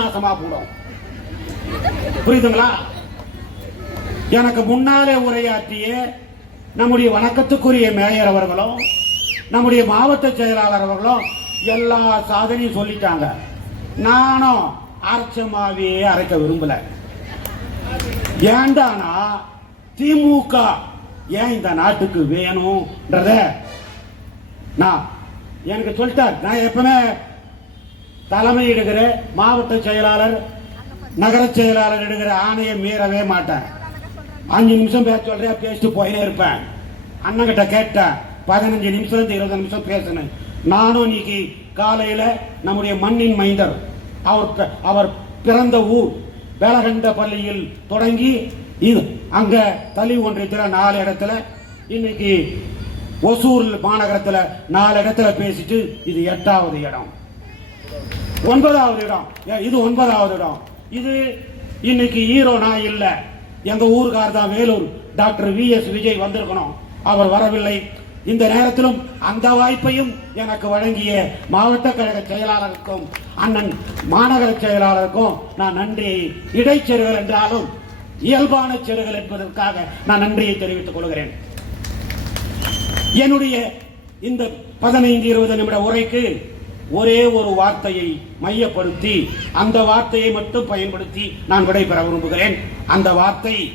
நாசமா போடும் புரியுதுங்களா? எனக்கு முன்னாலே உரையாற்றிய நம்முடைய வணக்கத்துக்குரிய மேயர் அவர்களும் நம்முடைய மாவட்ட செயலாளர் அவர்களும் எல்லா சாதனையும் சொல்லிட்டாங்க. நானும் அரைச்சமாவே அரைக்க விரும்பல. ஏண்டானா திமுக ஏன் இந்த நாட்டுக்கு வேணும்ன்றத நான் எனக்கு சொல்லிட்டார். நான் எப்பவுமே தலைமையிடுகிற மாவட்ட செயலாளர் நகர செயலாளர் எடுக்கிற ஆணையை மீறவே மாட்டேன். அஞ்சு நிமிஷம் பேச சொல்றேன் பேசிட்டு போயிட்டே இருப்பேன். அண்ணங்கிட்ட கேட்டேன் பதினஞ்சு நிமிஷம் இருந்து இருபது நிமிஷம் பேசினேன். நானும் இன்னைக்கு காலையில நம்முடைய மண்ணின் மைந்தர் அவர் அவர் பிறந்த ஊர் வேலகண்ட பள்ளியில் தொடங்கி இது அங்க தளி ஒன்றியத்தில் நாலு இடத்துல இன்னைக்கு ஒசூர் மாநகரத்தில் நாலு இடத்துல பேசிட்டு இது எட்டாவது இடம். ஒன்பதாவது இடம். ஏ, இது ஒன்பதாவது இடம். இது இன்னைக்கு ஹீரோ நான் இல்ல. எங்க ஊருக்கார் தான் Vellore. Doctor V S Vijay வந்திருக்கணும். அவர் வரவில்லை. இந்த நேரத்திலும் அந்த வாய்ப்பையும் எனக்கு வழங்கிய மாவட்ட கழக செயலாளருக்கும் அண்ணன் மாநகர செயலாளருக்கும் நான் நன்றியை இடைச்செருகல் என்றாலும் இயல்பான செருகல் என்பதற்காக நான் நன்றியை தெரிவித்துக் கொள்கிறேன். என்னுடைய இந்த பதினைந்து இருபது நிமிட உரைக்கு ஒரே ஒரு வார்த்தையை மையப்படுத்தி அந்த வார்த்தையை மட்டும் பயன்படுத்தி நான் விடைபெற விரும்புகிறேன். அந்த வார்த்தை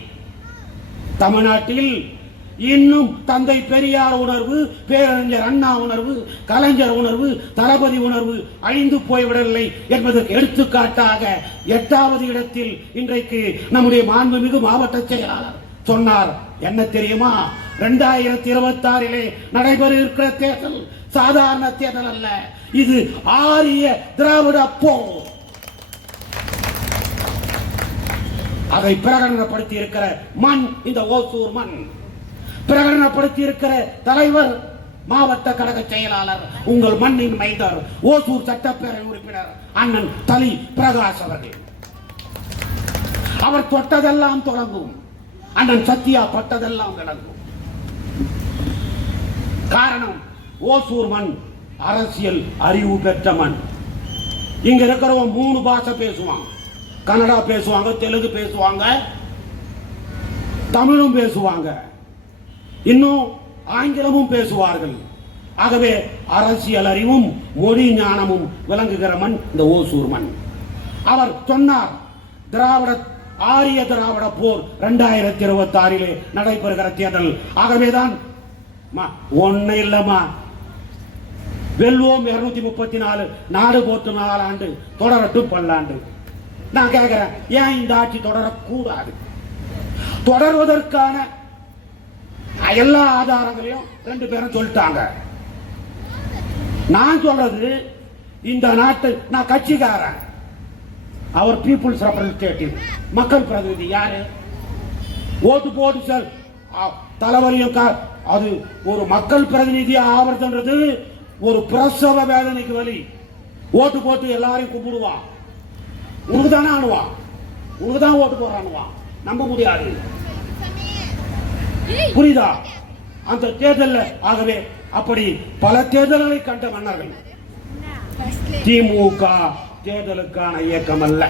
தமிழ்நாட்டில் இன்னும் தந்தை பெரியார் உணர்வு பேரறிஞர் அண்ணா உணர்வு கலைஞர் உணர்வு தளபதி உணர்வு அழிந்து போய்விடவில்லை என்பதற்கு எடுத்துக்காட்டாக எட்டாவது இடத்தில் இன்றைக்கு நம்முடைய மாண்புமிகு மாவட்ட செயலாளர் சொன்னார். என்ன தெரியுமா? இரண்டாயிரத்தி இருபத்தி ஆறிலே நடைபெற இருக்கிற தேர்தல் சாதாரண தேர்தல் அல்ல. இது ஆரிய திராவிட போர். அதை பிரகடனப்படுத்தி இருக்கிற மண் இந்த ஓசூர் மண். பிரகடனப்படுத்தி இருக்கிற தலைவர் மாவட்ட கழக செயலாளர் உங்கள் மண்ணின் மைந்தர் ஓசூர் சட்டப்பேரவை உறுப்பினர் அண்ணன் தலி பிரகாஷ் அவர்கள். அவர் தொட்டதெல்லாம் தொடங்கும். அண்ணன் சத்யா தொட்டதெல்லாம் தொடங்கும் காரணம் ஓசூர் மண் அரசியல் அறிவு பெற்ற மண். இங்க இருக்கிறவங்க மூணு பாஷை பேசுவாங்க கன்னடா பேசுவாங்க தெலுங்கு பேசுவாங்க தமிழும் பேசுவாங்க. இன்னும் ஆங்கிலமும் பேசுவார்கள். ஆகவே அரசியல் அறிவும் மொழி ஞானமும் விளங்குகிற மண் இந்த ஓசூர் மண் அவர் சொன்னார் திராவிட ஆரிய திராவிட போர் இரண்டாயிரத்தி இருபத்தி ஆறிலே நடைபெறுகிற தேர்தல். ஆகவேதான் ஒன்னு இல்லம்மா. வெல்வோம் இருநூத்தி முப்பத்தி நாலு. நாடு போத்து நாலாண்டு தொடரட்டும் பல்லாண்டு. நான் கேட்கிறேன் ஏன் இந்த ஆட்சி தொடரக்கூடாது? தொடர்வதற்கான எல்லா ஆதாரங்களையும் ரெண்டு பேரும் சொல்லிட்டாங்க. நான் சொல்றது இந்த நாட்டு நான் கட்சிக்காரன். அவர் பீப்புள்ஸ் ரெப்ரஸன்டேட்டிவ் மக்கள் பிரதிநிதி யாரு? ஓட்டு போட்டு சார் தலைவரையும் அது ஒரு மக்கள் பிரதிநிதி ஆவறதுன்றது ஒரு பிரசவ வேதனைக்கு வழி ஓட்டு போட்டு எல்லாரையும் கும்பிடுவான் உனக்கு தானே ஆணுவான் உனக்கு தான் ஓட்டு போறானுவான் நம்ப முடியாது. புரியுதா? அந்த தேர்தலில் ஆகவே அப்படி பல தேர்தல்களை கண்ட மன்னர்கள் திமுக தேர்தலுக்கான இயக்கம் அல்ல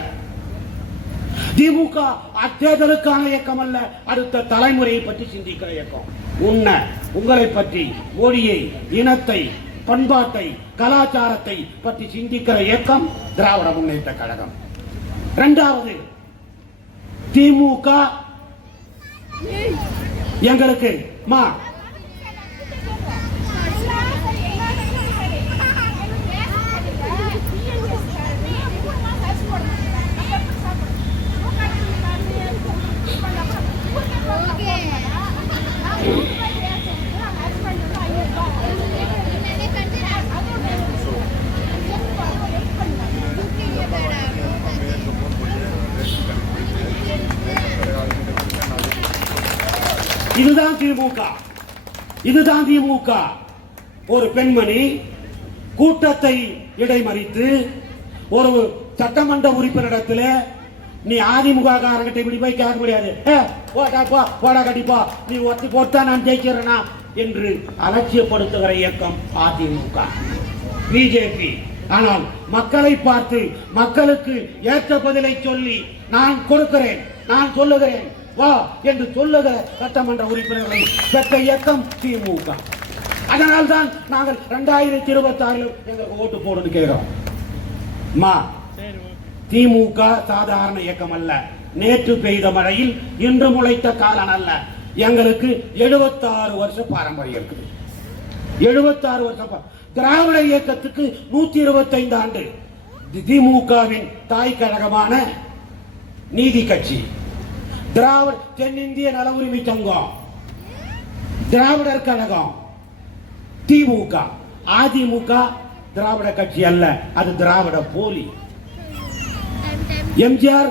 திமுக அத்தேர்தலுக்கான இயக்கம் அல்ல அடுத்த தலைமுறையை பற்றி சிந்திக்கிற இயக்கம். உன்னை உங்களை பற்றி மொழியை இனத்தை பண்பாட்டை கலாச்சாரத்தை பற்றி சிந்திக்கிற இயக்கம் திராவிட முன்னேற்ற கழகம். இரண்டாவது திமுக. எங்களுக்கு மா இதுதான் திமுக. இதுதான் திமுக. ஒரு பெண்மணி கூட்டத்தை இடைமறித்து ஒரு சட்டமன்ற உறுப்பினரிடத்தில் நீ அதிமுக காரங்கிட்ட இப்படி போய் கேட்க முடியாது. "ஏ, போடா போ போடா கட்டிப்பா நீ ஒத்தி போட்டா நான் ஜெயிக்கிறேனா? என்று அலட்சியப்படுத்துகிற இயக்கம் அதிமுக. பிஜேபி. ஆனால் மக்களை பார்த்து மக்களுக்கு ஏற்ற பதிலை சொல்லி நான் கொடுக்கிறேன் நான் சொல்லுகிறேன். வா என்று சொல்லுக சட்டமன்ற உறுப்பினர்களை பெற்ற இயக்கம் திமுக. அதனால் தான் நாங்கள் இரண்டாயிரத்தி இருபத்தி ஆறில் எங்களுக்கு ஓட்டு போடுன்னு கேட்கிறோம். மா திமுக சாதாரண இயக்கம் அல்ல. நேற்று பெய்த மழையில் இன்று முளைத்த காலம் அல்ல. எங்களுக்கு 76 வருஷ பாரம்பரியம் இருக்குது. 76 வருஷம் திராவிட இயக்கத்துக்கு நூத்தி இருபத்தைந்து ஆண்டு திமுகவின் தாய் கழகமான நீதி கட்சி. திராவிட தென்னிந்திய நல உரிமை சங்கம் திராவிடர் கழகம் திமுக அதிமுக திராவிட கட்சி அல்ல அது திராவிட போலி. எம்ஜிஆர்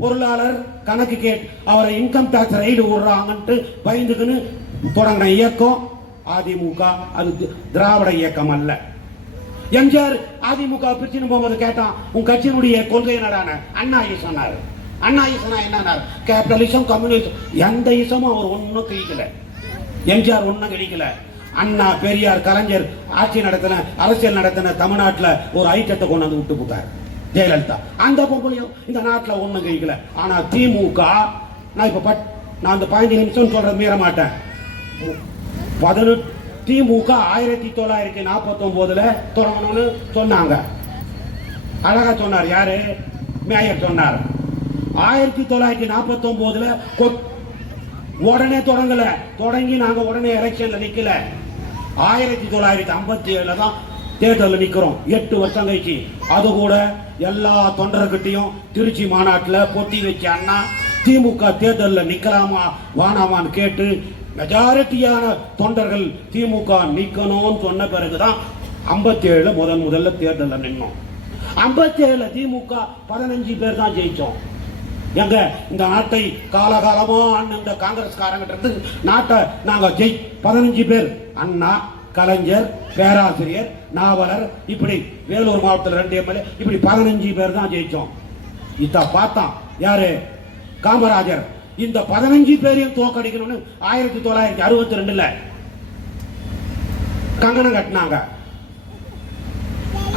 பொருளாளர் கணக்கு கேட் அவரை இன்கம் டாக்ஸ் ரைடு விடுறாங்கன்ட்டு பயந்துக்குன்னு தொடங்கின இயக்கம் அதிமுக அது திராவிட இயக்கம் அல்ல. எம்ஜிஆர் அதிமுக பிரிச்சுன்னு போகும்போது கேட்டான் உன் கட்சியினுடைய கொள்கை என்னடான அண்ணா சொன்னார். அண்ணா ஈசனா என்ன கேபிட்டலிசம் கம்யூனிசம் எந்த இசமும் அவர் ஒன்றும் கிழிக்கல. எம்ஜிஆர் ஒன்றும் கிழிக்கல. அண்ணா பெரியார் கலைஞர் ஆட்சி நடத்தின அரசியல் நடத்தின தமிழ்நாட்டில் ஒரு ஐட்டத்தை கொண்டு வந்து விட்டு போட்டார். ஜெயலலிதா. அந்த பொம்பளையும் இந்த நாட்டில் ஒன்றும் கிழிக்கல. ஆனால் திமுக நான் இப்போ பட் நான் அந்த பதினஞ்சு நிமிஷம் சொல்றது மீற மாட்டேன். பதினெட்டு திமுக ஆயிரத்தி தொள்ளாயிரத்தி நாற்பத்தொம்போதில் தொடங்கணும்னு சொன்னாங்க. அழகா சொன்னார் யாரு? மேயர் சொன்னார். ஆயிரத்தி தொள்ளாயிரத்தி நாற்பத்தி ஒன்பதுல உடனே தொடங்கல. தொடங்கி நாங்க உடனே எலெக்ஷன்ல நிக்கல. ஆயிரத்தி தொள்ளாயிரத்தி ஐம்பத்தி ஏழுல தான் தேர்தலில் நிற்கிறோம் எட்டு வருஷம் கழிச்சு. அது கூட எல்லா தொண்டர்கிட்டையும் திருச்சி மாநாட்டில் பொட்டி வச்ச அண்ணா திமுக தேர்தலில் நிற்கலாமா வானாமான்னு கேட்டு மெஜாரிட்டியான தொண்டர்கள் திமுக நிற்கணும்னு சொன்ன பிறகுதான் ஐம்பத்தி ஏழுல முதன் முதல்ல தேர்தலில் நின்னோம். ஐம்பத்தி ஏழுல திமுக பதினஞ்சு பேர் தான் ஜெயித்தோம் எங்க? இந்த நாட்டை காலகாலமா ஆண்ட இந்த காங்கிரஸ்காரங்கிட்ட இருந்து நாட்டை நாங்க ஜெய் பதினஞ்சு பேர். அண்ணா கலைஞர் பேராசிரியர் நாவலர் இப்படி வேலூர் மாவட்டத்தில் ரெண்டு எம்எல்ஏ இப்படி பதினஞ்சு பேர் தான் ஜெயிச்சோம். இத பார்த்தான் யாரு? காமராஜர். இந்த பதினஞ்சு பேரையும் தோக்கடிக்கணும்னு ஆயிரத்தி தொள்ளாயிரத்தி அறுபத்தி ரெண்டுல கங்கணம் கட்டினாங்க.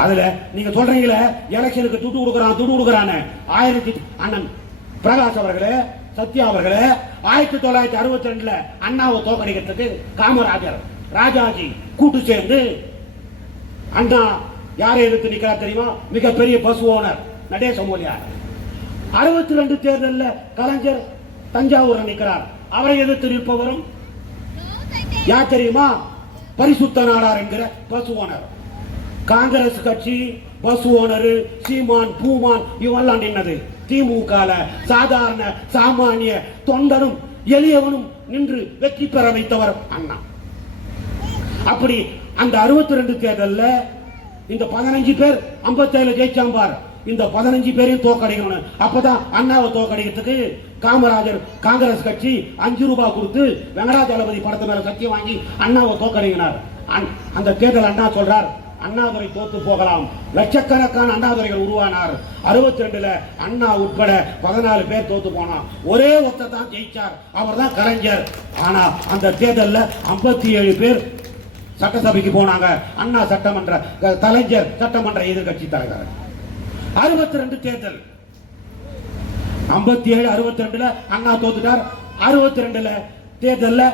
அதுல நீங்க சொல்றீங்களே எலெக்ஷனுக்கு துட்டு கொடுக்கறான் துட்டு கொடுக்கறான்னு. ஆயிரத்தி அண்ணன் பிரகாஷ் அவர்களே சத்யா அவர்களே ஆயிரத்தி தொள்ளாயிரத்தி அறுபத்தி ரெண்டுல அண்ணாவை தோக்கடிக்கிறதுக்கு காமராஜர் ராஜாஜி கூட்டு சேர்ந்து அண்ணா யாரை எடுத்து நிக்கிறார் தெரியுமா? மிகப்பெரிய பஸ் ஓனர் நடேச மொழியார் அறுபத்தி ரெண்டு தேர்தலில் கலைஞர் தஞ்சாவூர்ல நிக்கிறார். அவரை எதிர்த்து நிற்பவரும் யார் தெரியுமா? பரிசுத்த நாடார் என்கிற பஸ் ஓனர். காங்கிரஸ் கட்சி பஸ் ஓனர் சீமான் பூமான் இவெல்லாம் நின்னது. திமுக சாதாரண சாமானிய தொண்டனும் எளியவனும் நின்று வெற்றி பெற வைத்தவர் அண்ணா. அப்படி அந்த அறுபத்தி ரெண்டு தேர்தல்ல இந்த பதினஞ்சு பேர் ஐம்பத்தேழு ஜெயிச்சாம்பார் இந்த பதினஞ்சு பேரையும் தோக்கடிக்கணும் அப்பதான் அண்ணாவை தோக்கடிக்கிறதுக்கு காமராஜர் காங்கிரஸ் கட்சி அஞ்சு ரூபாய் கொடுத்து வெங்கடாஜலபதி படத்து மேல சத்தியம் வாங்கி அண்ணாவை தோக்கடிக்கினார் அந்- அந்த தேர்தல் அண்ணா சொல்றார். அண்ணாதுரை தோத்து போகலாம். லட்சக்கணக்கான அண்ணாதுரைகள் உருவானார். அறுபத்தி ரெண்டுல அண்ணா உட்பட பதினாலு பேர் தோத்து போனான் ஒரே ஒருத்தர் தான் ஜெயிச்சார். அவர் தான் கலைஞர். ஆனா அந்த தேர்தல்ல ஐம்பத்தி ஏழு பேர் சட்டசபைக்கு போனாங்க. அண்ணா சட்டமன்ற கலைஞர் சட்டமன்ற எதிர்கட்சி தலைவர். அறுபத்தி ரெண்டு தேர்தல். ஐம்பத்தி ஏழு அறுபத்தி ரெண்டுல அண்ணா தோத்துட்டார். அறுபத்தி ரெண்டுல தேர்தலில்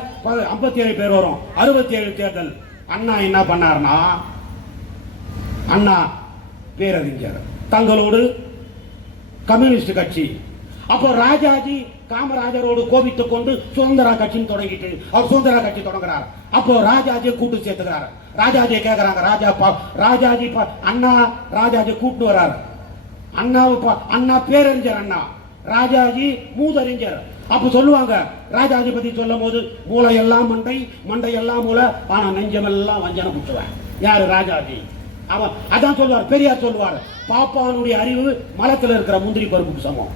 ஐம்பத்தி ஏழு பேர் வரும். அறுபத்தி ஏழு தேர்தல். அண்ணா என்ன பண்ணார்னா அண்ணா பேரறிஞர். தங்களோடு கம்யூனிஸ்ட் கட்சி. அப்போ ராஜாஜி காமராஜரோடு கோபித்து கொண்டு சுதந்திரா கட்சின்னு தொடங்கிட்டு அவர் சுதந்திரா கட்சி தொடங்குறார். அப்போ ராஜாஜியை கூட்டு சேர்த்துக்கிறார். ராஜாஜியை கேட்கிறாங்க ராஜா பா ராஜாஜி பா- அண்ணா ராஜாஜி கூட்டு வர்றாரு. அண்ணாவை அண்ணா பேரறிஞர் அண்ணா. ராஜாஜி மூதறிஞர். அப்ப சொல்லுவாங்க ராஜாஜி பத்தி சொல்லும் போது மூளை எல்லாம் மண்டை மண்டை எல்லாம் மூளை ஆனா நெஞ்சமெல்லாம் வஞ்சனை குத்துவேன். யாரு ராஜாஜி? அவன் அதான் சொல்லுவார் பெரியார் சொல்லுவார். பாப்பானுடைய அறிவு மலத்தில் இருக்கிற முந்திரி பருப்புக்கு சமம்.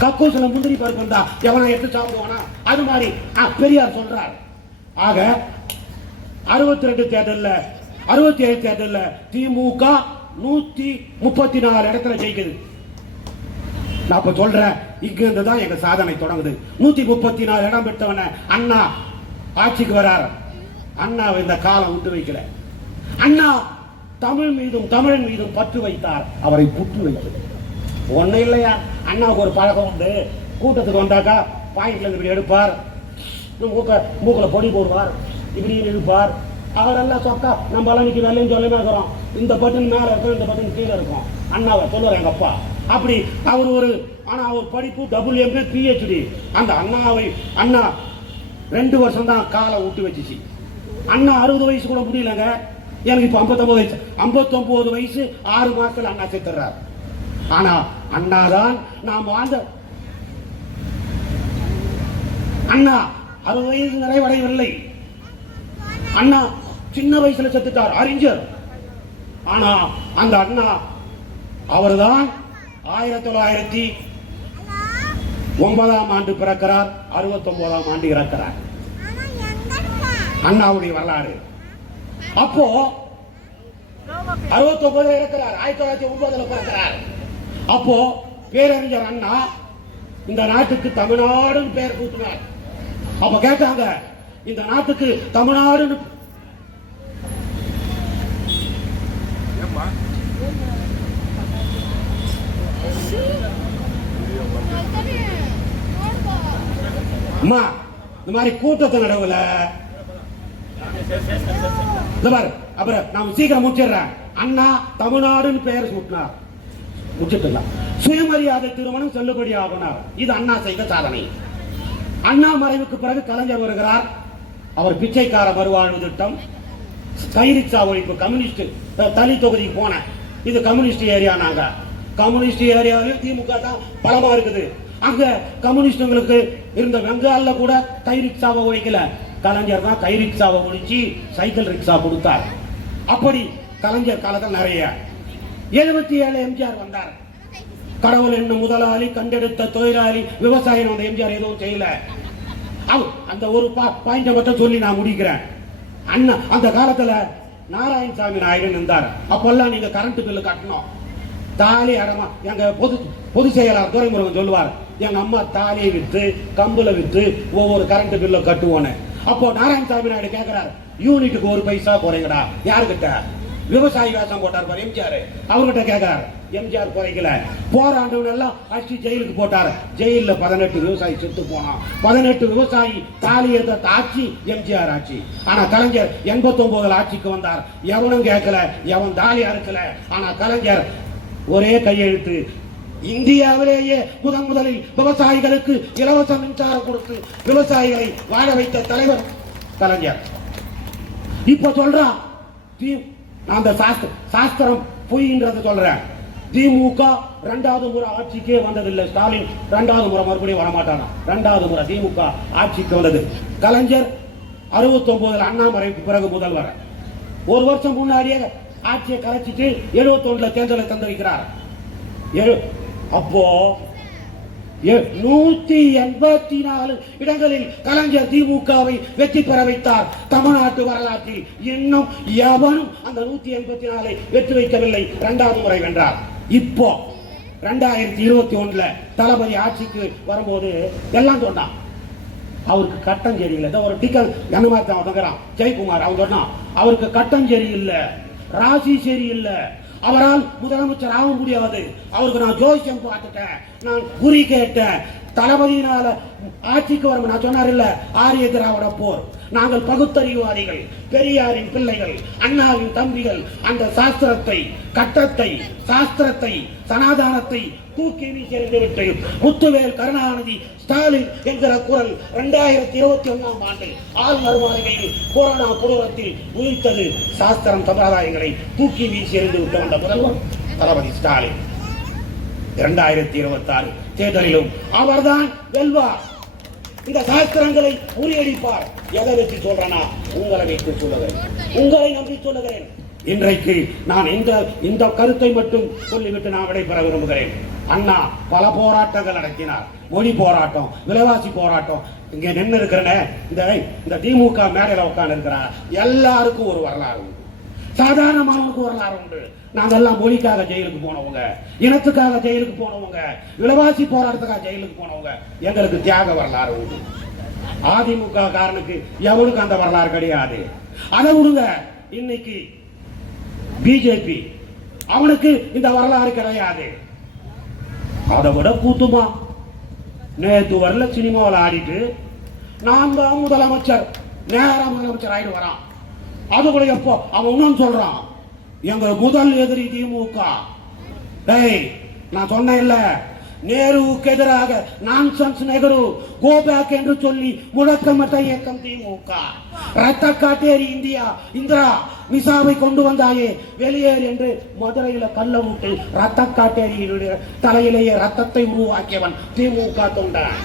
கக்கூசில் முந்திரி பருப்பு இருந்தா எவனா எடுத்து சாப்பிடுவானா? அது மாதிரி ஆ, பெரியார் சொல்றார். ஆக அறுபத்தி ரெண்டு தேர்தல்ல அறுபத்தி ஏழு தேர்தல்ல திமுக நூத்தி முப்பத்தி நாலு இடத்துல ஜெயிக்குது. நான் இப்ப சொல்றேன் இங்க இருந்து தான் எங்க சாதனை தொடங்குது. நூத்தி முப்பத்தி நாலு இடம் பெற்றவன அண்ணா ஆட்சிக்கு வரார். அண்ணா இந்த காலம் விட்டு வைக்கல. அண்ணா தமிழ் மீதும் தமிழன் மீதும் பற்று வைத்தார். அவரை புற்று வைத்தது. ஒன்றும் இல்லையா? அண்ணாவுக்கு ஒரு பழக்கம் உண்டு. கூட்டத்துக்கு வந்தாக்கா பாயிண்ட்ல இப்படி எடுப்பார். மூக்க மூக்கில் பொடி போடுவார். இப்படி இழுப்பார். அவரெல்லாம் சொக்கா நம்ம எல்லாம் இன்னைக்கு வெள்ளையும் சொல்லினா இருக்கிறோம். இந்த பட்டன் மேலே இருக்கும் இந்த பட்டன் கீழே இருக்கும். அண்ணாவை சொல்லுவார் எங்கள் அப்பா. அப்படி அவர் ஒரு ஆனால் அவர் படிப்பு டபுள் எம்ஏ பிஹெச்டி அந்த அண்ணாவை அண்ணா ரெண்டு வருஷம் தான் காலை விட்டு வச்சுச்சு. அண்ணா அறுபது வயசு கூட முடியலங்க. எனக்கு இப்போ ஐம்பத்தொம்பது வயசு. ஐம்பத்தொம்பது வயசு ஆறு மாசத்துல அண்ணா செத்துறார். ஆனா அண்ணா தான் நாம் வாழ்ந்த அண்ணா அறுபது வயசு நிறைவடையவில்லை. அண்ணா சின்ன வயசுல செத்துட்டார் அறிஞர். ஆனா அந்த அண்ணா அவர்தான் ஆயிரத்தி தொள்ளாயிரத்தி ஒன்பதாம் ஆண்டு பிறக்கிறார் அறுபத்தி ஒன்பதாம் ஆண்டு இறக்கிறார். அண்ணாவுடைய வரலாறு. அப்போ அறுபத்தி ஒன்பதுல இறக்கிறார். ஆயிரத்தி தொள்ளாயிரத்தி ஒன்பதுல பிறக்கிறார். அப்போ பேரறிஞர் அண்ணா இந்த நாட்டுக்கு தமிழ்நாடுன்னு பெயர் கூட்டினார் அப்ப கேட்டாங்க இந்த நாட்டுக்கு தமிழ்நாடுன்னு அம்மா இந்த மாதிரி கூட்டத்து நடுவுல இந்த பாரு அப்புறம் நான் சீக்கிரம் முடிச்சிடுறேன். அண்ணா தமிழ்நாடுன்னு பெயர் சூட்டினார். முடிச்சிட்டுலாம் சுயமரியாதை திருமணம் செல்லுபடி ஆகினார். இது அண்ணா செய்த சாதனை. அண்ணா மறைவுக்கு பிறகு கலைஞர் வருகிறார். அவர் பிச்சைக்கார மறுவாழ்வு திட்டம். கைரிச்சா ஒழிப்பு கம்யூனிஸ்ட் தனி தொகுதிக்கு போனேன். இது கம்யூனிஸ்ட் ஏரியா நாங்க. கம்யூனிஸ்ட் ஏரியாவிலும் திமுக தான் பலமா இருக்குது. அங்க கம்யூனிஸ்டுங்களுக்கு இருந்த வெங்கால்ல கூட கைரிச்சாவை ஒழிக்கல. கலைஞர் தான் கை ரிக்ஷாவை ஒழிச்சு சைக்கிள் ரிக்ஷா கொடுத்தார். அப்படி கலைஞர் காலத்தில் நிறைய. எழுபத்தி ஏழு எம்ஜிஆர் வந்தார். கடவுள் என்ன முதலாளி கண்டெடுத்த தொழிலாளி விவசாயம் அந்த எம்ஜிஆர் எதுவும் செய்யல. அவ- அந்த ஒரு பாயிண்ட மட்டும் சொல்லி நான் முடிக்கிறேன். அண்ணா அந்த காலத்துல நாராயணசாமி நாயுடு இருந்தார் அப்பெல்லாம் நீங்க கரண்ட் பில்லு கட்டணும். தாலி அடமா எங்க பொது பொதுச் செயலாளர் துரைமுருகன் சொல்லுவார் எங்க அம்மா தாலியை விற்று கம்புல விற்று ஒவ்வொரு கரண்ட் பில்ல கட்டுவோன்னு. அப்போ நாராயணசாமி நாயுடு கேட்கிறார் யூனிட்டுக்கு ஒரு பைசா குறைங்கடா. யாருக்கிட்ட? விவசாயி வேஷம் போட்டார் பாரு எம்ஜிஆர். அவர்கிட்ட கேட்கிறார் எம்ஜிஆர் குறைக்கல. போராண்டவன் எல்லாம் அடிச்சு ஜெயிலுக்கு போட்டார். ஜெயிலில் பதினெட்டு விவசாயி செத்து போனான். பதினெட்டு விவசாயி தாலியத்தை எடுத்த ஆட்சி எம்ஜிஆர் ஆட்சி. ஆனா கலைஞர் எண்பத்தி ஆட்சிக்கு வந்தார். எவனும் கேட்கல எவன் தாலி அறுக்கல ஆனா கலைஞர் ஒரே கையெழுத்து இந்தியாவிலேயே முதன் முதலில் விவசாயிகளுக்கு இலவச மின்சாரம் கொடுத்து விவசாயிகளை வாழ வைத்த தலைவர் கலைஞர். இப்ப சொல்றான் தி- நான் அந்த சாஸ்திர சாஸ்திரம் பொய்ன்றது சொல்றேன். திமுக ரெண்டாவது முறை ஆட்சிக்கே வந்ததில்லை. ஸ்டாலின் ரெண்டாவது முறை மறுபடியும் வரமாட்டானா? ரெண்டாவது முறை திமுக ஆட்சிக்கு வந்தது. கலைஞர் 69 ஒன்பதுல அண்ணாமலைக்கு பிறகு முதல்வர். ஒரு வருஷம் முன்னாடியே ஆட்சியை கலைச்சிட்டு 71 ஒன்றுல தேர்தலை தந்திருக்கிறார். எழு- அப்போ எ- நூத்தி எண்பத்தி நாலு இடங்களில் கலைஞர் திமுகவை வெற்றி பெற வைத்தார். தமிழ்நாட்டு வரலாற்றில் இன்னும் எவனும் அந்த நூத்தி எண்பத்தி நாலை வெற்றி வைக்கவில்லை. இரண்டாவது முறை வென்றார். இப்போ ரெண்டாயிரத்தி இருபத்தி ஒண்ணுல தளபதி ஆட்சிக்கு வரும்போது எல்லாம் சொன்னான். அவருக்கு கட்டம் சரியில்லை. இதோ ஒரு டிக்கல் என்ன மாதிரி தான் ஜெயக்குமார் அவன் சொன்னான் அவருக்கு கட்டம் சரியில்லை ராசி சரியில்லை அவரால் முதலமைச்சர் ஆக முடியாது. அவருக்கு நான் ஜோசியம் பார்த்துட்டேன். நான் குறி கேட்டேன். தளபதியினால ஆட்சிக்கு வரும் நான் சொன்னார் இல்ல ஆரிய திராவிட போர். நாங்கள் பகுத்தறிவாதிகள் பெரியாரின் பிள்ளைகள் அண்ணாவின் தம்பிகள் அந்த சாஸ்திரத்தை கட்டத்தை சாஸ்திரத்தை சனாதானத்தை தூக்கி வீசியறிந்து விட்டு முத்துவேல் கருணாநிதி ஸ்டாலின் என்கிற குரல் இரண்டாயிரத்தி இருபத்தி ஒண்ணாம் ஆண்டு ஆளுநர் மாளிகையில் கொரோனா கொடூரத்தில் உயிர்த்தது சாஸ்திரம் சம்பிரதாயங்களை தூக்கி வீசி எறிந்து விட்டு வந்த முதல்வர் தளபதி ஸ்டாலின். இரண்டாயிரத்தி இருபத்தி ஆறு தேர்தலிலும் அவர்தான் வெல்வார். இந்த சாஸ்திரங்களை முறியடிப்பார். எதை வச்சு சொல்றேனா உங்களை வைத்து சொல்லுகிறேன் உங்களை நம்பி சொல்லுகிறேன். இன்றைக்கு நான் இந்த இந்த கருத்தை மட்டும் சொல்லிவிட்டு நான் விடைபெற விரும்புகிறேன். அண்ணா பல போராட்டங்கள் நடத்தினார். மொழி போராட்டம் விலைவாசி போராட்டம். இங்கே நின்று இருக்கிறனே இந்த இந்த திமுக மேடையில் உட்கார்ந்து இருக்கிறார். எல்லாருக்கும் ஒரு வரலாறு உண்டு. சாதாரணமானவனுக்கு வரலாறு உண்டு. நாங்கெல்லாம் மொழிக்காக ஜெயிலுக்கு போனவங்க இனத்துக்காக ஜெயிலுக்கு போனவங்க விலைவாசி போராட்டத்துக்காக ஜெயிலுக்கு போனவங்க. எங்களுக்கு தியாக வரலாறு உண்டு. அதிமுக காரனுக்கு எவனுக்கு அந்த வரலாறு கிடையாது. அதை விடுங்க. இன்னைக்கு பிஜேபி அவனுக்கு இந்த வரலாறு கிடையாது. அதை விட கூத்துமா? நேத்து வரல சினிமாவில் ஆடிட்டு நான் தான் முதலமைச்சர். நேரம் முதலமைச்சர் ஆயிட்டு வரான். அது கூட எப்போ? அவன் இன்னும் சொல்றான். எங்க முதல் எதிரி திமுக. டேய் நான் சொன்னேன் இல்ல நேருவுக்கு எதிராக நான்சன்ஸ் நெகரு கோபேக் என்று சொல்லி முழக்கமட்ட இயக்கம் திமுக. ரத்த காட்டேரி இந்தியா இந்திரா மிசாவை கொண்டு வந்தாயே வெளியேறு என்று மதுரையில கல்ல விட்டு ரத்த காட்டேரியினுடைய தலையிலேயே ரத்தத்தை உருவாக்கியவன் திமுக தொண்டன்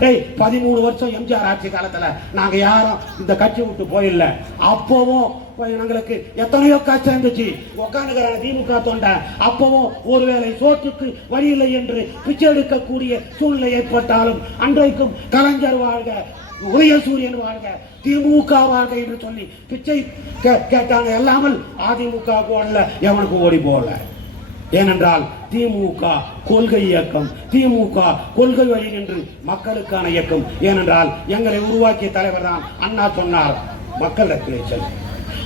டேய் பதிமூணு வருஷம் எம்ஜிஆர் ஆட்சி காலத்துல நாங்க யாரும் இந்த கட்சி விட்டு போயிடல அப்பவும் எங்களுக்கு எத்தனையோ கஷ்டம் இருந்துச்சு. உட்காந்துக்கிற திமுக தொண்டை. அப்பவும் ஒருவேளை சோற்றுக்கு வழி இல்லை என்று பிச்சை எடுக்கக்கூடிய சூழ்நிலை ஏற்பட்டாலும் அன்றைக்கும் கலைஞர் வாழ்க உதயசூரியன் வாழ்க திமுக வாழ்க என்று சொல்லி பிச்சை கே- கேட்டாங்க. எல்லாமல் அதிமுக போடல எவனுக்கு ஓடி போகல. ஏனென்றால் திமுக கொள்கை இயக்கம் திமுக கொள்கை வழி நின்று மக்களுக்கான இயக்கம். ஏனென்றால் எங்களை உருவாக்கிய தலைவர் தான் அண்ணா சொன்னார் மக்கள் ரத்தினேச்சல்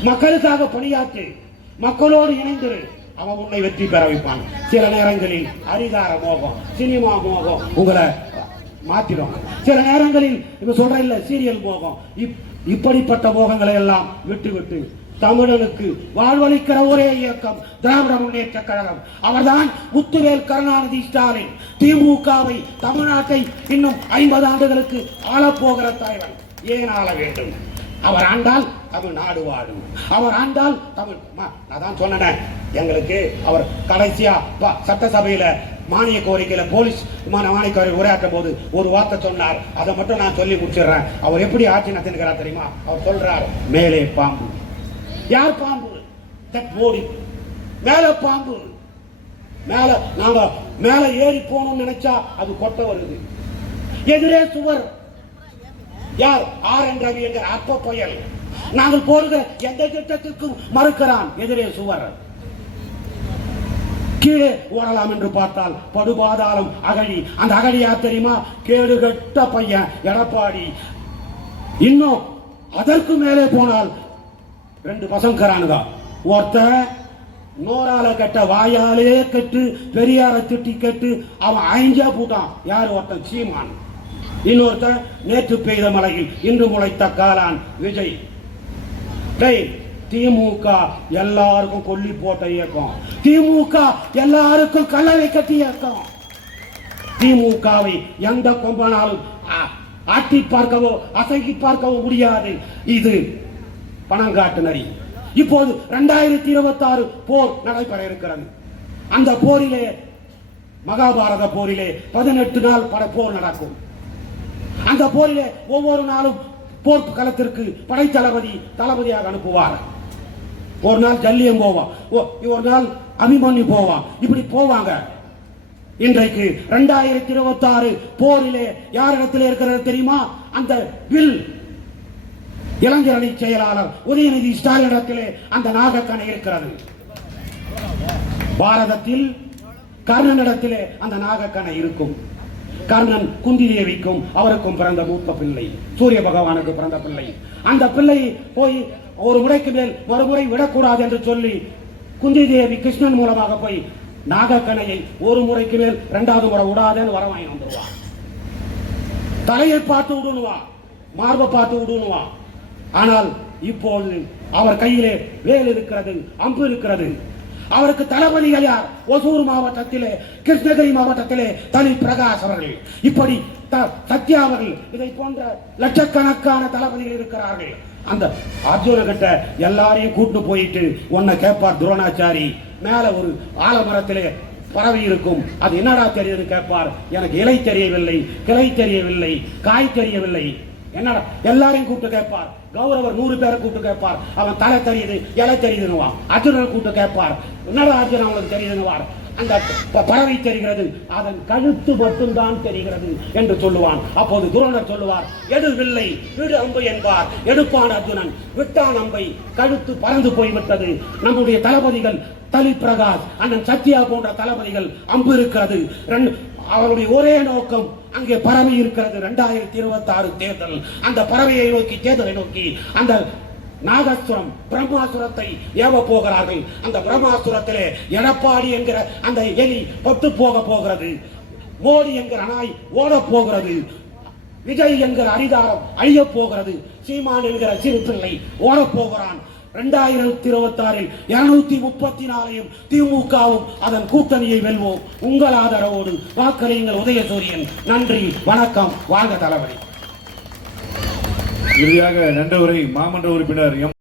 மக்களுக்காக பணியாற்று மக்களோடு இணைந்திரு. அவன் உன்னை வெற்றி பெற வைப்பான். சில நேரங்களில் அரிதார மோகம் சினிமா மோகம் உங்களை மாத்திடும் சில நேரங்களில் இப்ப சொல்ற இல்ல சீரியல் மோகம். இப்- இப்படிப்பட்ட மோகங்களை எல்லாம் விட்டு விட்டு தமிழனுக்கு வாழ்வளிக்கிற ஒரே இயக்கம் திராவிட முன்னேற்ற கழகம். அவர்தான் முத்துவேல் கருணாநிதி ஸ்டாலின். திமுகவை தமிழ்நாட்டை இன்னும் ஐம்பது ஆண்டுகளுக்கு ஆளப்போகிற தலைவன். ஏன் ஆள வேண்டும்? அவர் ஆண்டால் தமிழ் நாடு வாழும். அவர் ஆண்டால் தமிழ் நான் தான் சொன்னேன். எங்களுக்கு அவர் கடைசியா சட்டசபையில மானிய கோரிக்கையில போலீஸ் விமான மானிய கோரிக்கை உரையாற்றும் போது ஒரு வார்த்தை சொன்னார். அதை மட்டும் நான் சொல்லி முடிச்சிடுறேன். அவர் எப்படி ஆட்சி நடத்தினுக்கிறார் தெரியுமா? அவர் சொல்றார் மேலே பாம்பு. யார் பாம்பு? ஓடி மேல பாம்பு. மேல நாங்க மேல ஏறி போகணும்னு நினைச்சா அது கொட்ட வருது. எதிரே சுவர். யார்? ஆர் என் ரவி என்கிற அப்ப புயல். நாங்கள் போடுகிற எந்த திட்டத்திற்கும் மறுக்கிறான். எதிரே சுவர். கீழே ஓடலாம் என்று பார்த்தால் படுபாதாளம் அகழி. அந்த அகழி யார் தெரியுமா? கேடுகட்ட பையன் எடப்பாடி. இன்னும் அதற்கு மேலே போனால் ரெண்டு பசங்கிறானுங்க ஒருத்தன் நோரால கட்ட வாயாலே கட்டு பெரியார திட்டி கட்டு அவன் ஐஞ்சா போட்டான். யார் ஒருத்தன்? சீமான். இன்னொருத்தன் நேற்று பெய்த மலையில் இன்று முளைத்த காலான் விஜய். டேய் திமுக எல்லாருக்கும் கொல்லி போட்ட இயக்கம். திமுக எல்லாருக்கும் கல்லறை கட்டி இயக்கம். திமுகவை எந்த கொம்பனாலும் ஆ- ஆட்டி பார்க்கவோ அசைக்கி பார்க்கவோ முடியாது. இது பணங்காட்டு நரி இப்போது இரண்டாயிரத்தி இருபத்தி ஆறு போர் நடைபெற இருக்கிறது. அந்த போரிலே மகாபாரத போரிலே பதினெட்டு நாள் பட போர் நடக்கும். அந்த போரிலே ஒவ்வொரு நாளும் போர் களத்திற்கு படை தளபதி தளபதியாக அனுப்புவார். ஒரு நாள் ஜல்லியம் போவான் ஓ- ஒரு நாள் அபிமன்யு போவான் இப்படி போவாங்க. இன்றைக்கு இரண்டாயிரத்தி இருபத்தி ஆறு போரிலே யாரிடத்தில் இருக்கிறது தெரியுமா? அந்த வில் இளைஞரணி செயலாளர் உதயநிதி ஸ்டாலினிடத்திலே அந்த நாகக்கணை இருக்கிறது. பாரதத்தில் கர்ணனிடத்திலே அந்த நாகக்கணை இருக்கும். கர்ணன் குந்தி தேவிக்கும் அவருக்கும் பிறந்த மூத்த பிள்ளை சூரிய பகவானுக்கு பிறந்த பிள்ளை. அந்த பிள்ளை போய் ஒரு முறைக்கு மேல் மறுமுறை விடக்கூடாது என்று சொல்லி குந்தி தேவி கிருஷ்ணன் மூலமாக போய் நாகக்கணையை ஒரு முறைக்கு மேல் இரண்டாவது முறை விடாதேன்னு வர வாங்கி தலையை பார்த்து விடுனுவான் மார்பை பார்த்து விடுணுவான் ஆனால் இப்போது அவர் கையிலே வேல் இருக்கிறது அம்பு இருக்கிறது. அவருக்கு தளபதிகள் யார்? ஒசூர் மாவட்டத்திலே கிருஷ்ணகிரி மாவட்டத்திலே தனி பிரகாஷ் அவர்கள். இப்படி த- சத்யா அவர்கள் இதை போன்ற லட்சக்கணக்கான தளபதிகள் இருக்கிறார்கள். அந்த அர்ஜுன கிட்ட எல்லாரையும் கூட்டு போயிட்டு உன்னை கேட்பார் துரோணாச்சாரி. மேல ஒரு ஆலமரத்திலே பறவை இருக்கும். அது என்னடா தெரியுது கேட்பார் எனக்கு இலை தெரியவில்லை கிளை தெரியவில்லை காய் தெரியவில்லை. என்னடா? எல்லாரையும் கூப்பிட்டு கேட்பார் கௌரவர் நூறு பேரை கூப்பிட்டு கேட்பார். அவன் தலை தெரியுது இலை தெரியுதுன்னுவான். அர்ஜுனன் கூப்பிட்டு கேட்பார். என்னடா அர்ஜுனன் அவனுக்கு தெரியுதுன்னுவார். அந்த ப- பறவை தெரிகிறது. அதன் கழுத்து மட்டும்தான் தெரிகிறது என்று சொல்லுவான். அப்போது துரோணர் சொல்லுவார் எடு வில்லை விடு அம்பு என்பார். எடுப்பான் அர்ஜுனன். விட்டான் அம்பை. கழுத்து பறந்து போய்விட்டது. நம்முடைய தளபதிகள் தலி பிரகாஷ் அண்ணன் சத்யா போன்ற தளபதிகள் அம்பு இருக்கிறது. அவருடைய ஒரே நோக்கம் அங்கே பறவை இருக்கிறது. இரண்டாயிரத்தி இருபத்தி ஆறு தேர்தல். அந்த பறவையை நோக்கி தேர்தலை நோக்கி அந்த நாகஸ்வரம் பிரம்மாசுரத்தை ஏவ போகிறார்கள். அந்த பிரம்மாசுரத்திலே எடப்பாடி என்கிற அந்த எலி பட்டு போக போகிறது. மோடி என்கிற நாய் ஓட போகிறது. விஜய் என்கிற அரிதாரம் அழிய போகிறது. சீமான் என்கிற சிறு பிள்ளை ஓட போகிறான். இரண்டாயிரத்தி இருபத்தி ஆறில் இருநூத்தி முப்பத்தி நாலையும் திமுகவும் அதன் கூட்டணியை வெல்வோம். உங்கள் ஆதரவோடு வாக்களியுங்கள் உதயசூரியன். நன்றி வணக்கம். வாழ்க தளபதி. இறுதியாக நன்றி மாமன்ற உறுப்பினர் எம்.